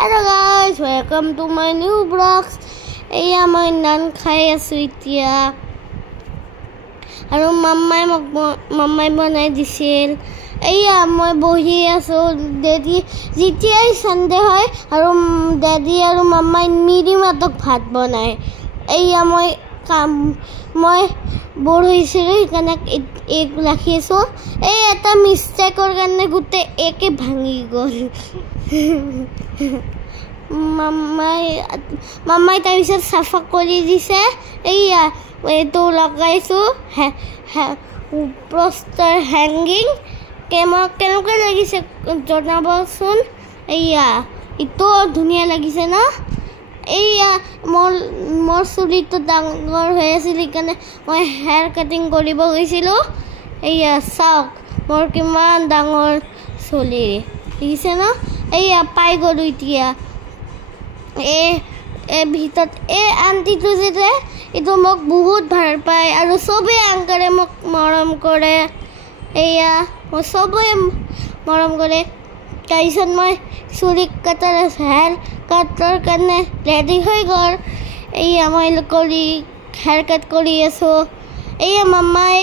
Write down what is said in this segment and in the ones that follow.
Hello guys, welcome to my new vlogs. Eya moi nan khai asu itia. Aru mammai banai disil. Eya moi bohi asu daddy jitia Sunday hoy aru daddy aru mammai miri matok bhat banai. Eya moi bor hoisilo ikane ek rakhiso. Ei eta mistake or karone gute eke bhangi gol. মাম্মাই তাৰপিছত সাফা কৰি দিছে এইয়া এইটো লগাইছো poster hanging কেনেকুৱা লাগিছে জনাবচোন এইয়া ইটো ধুনীয়া লাগিছে না এইয়া মোৰ চুলিটো ডাঙৰ হৈ আছিল কাৰণে মই হেয়াৰ কাটিং কৰিব গৈছিলো এইয়া চাওক মোৰ কিমান ডাঙৰ চুলি দেখিছে না এইয়া পাই গলো এতিয়া ভিতৰত আন্টিটো যে এইটো মোক বহুত ভাল পায় আৰু সবে আংকাৰে মোক মৰম কৰে এয়া মই সবে মৰম কৰে তাৰপিছত মই চুলি কাটাৰ হেয়াৰ কাটৰ কাৰণে ৰেডি হৈ গ'ল এয়া মই কৰি হেয়াৰ কাট কৰি আছো এয়া মাম্মাই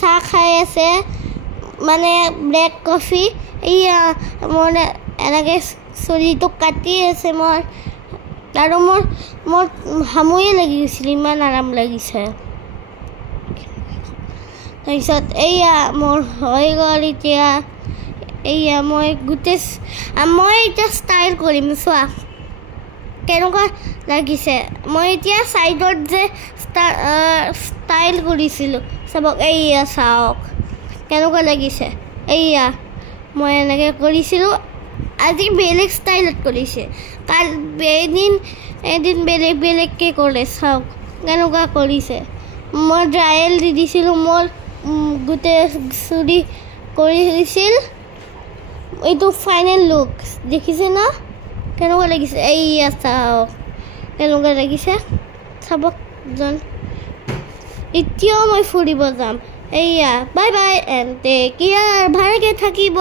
চাহ খাই আছে মানে ব্লেক কফি এয়া মোৰ এনেকৈ চুলিটো কাটি আছে মোৰ আৰু মোৰ হামুয়ে লাগি গৈছিল ইমান আৰাম লাগিছে তাৰপিছত এয়া মোৰ হৈ গ'ল এতিয়া এয়া মই এতিয়া ষ্টাইল কৰিম চোৱা কেনেকুৱা লাগিছে মই এতিয়া সাইডত যে ষ্টাইল কৰিছিলোঁ চাবক এয়া চাওক কেনেকুৱা লাগিছে এয়া মই এনেকৈ কৰিছিলোঁ আজি বেলেগ ষ্টাইলত কৰিছে কাল এদিন বেলেগকৈ কৰে চাওক কেনেকুৱা কৰিছে মই ড্ৰাইল দি দিছিলোঁ মোৰ গোটেই চুলি কৰি হৈছিল এইটো ফাইনেল লুক দেখিছে না কেনেকুৱা লাগিছে এইয়া চাওক কেনেকুৱা লাগিছে চাবক জন এতিয়াও মই ফুৰিব যাম এইয়া bye bye and take care ভালকৈ থাকিব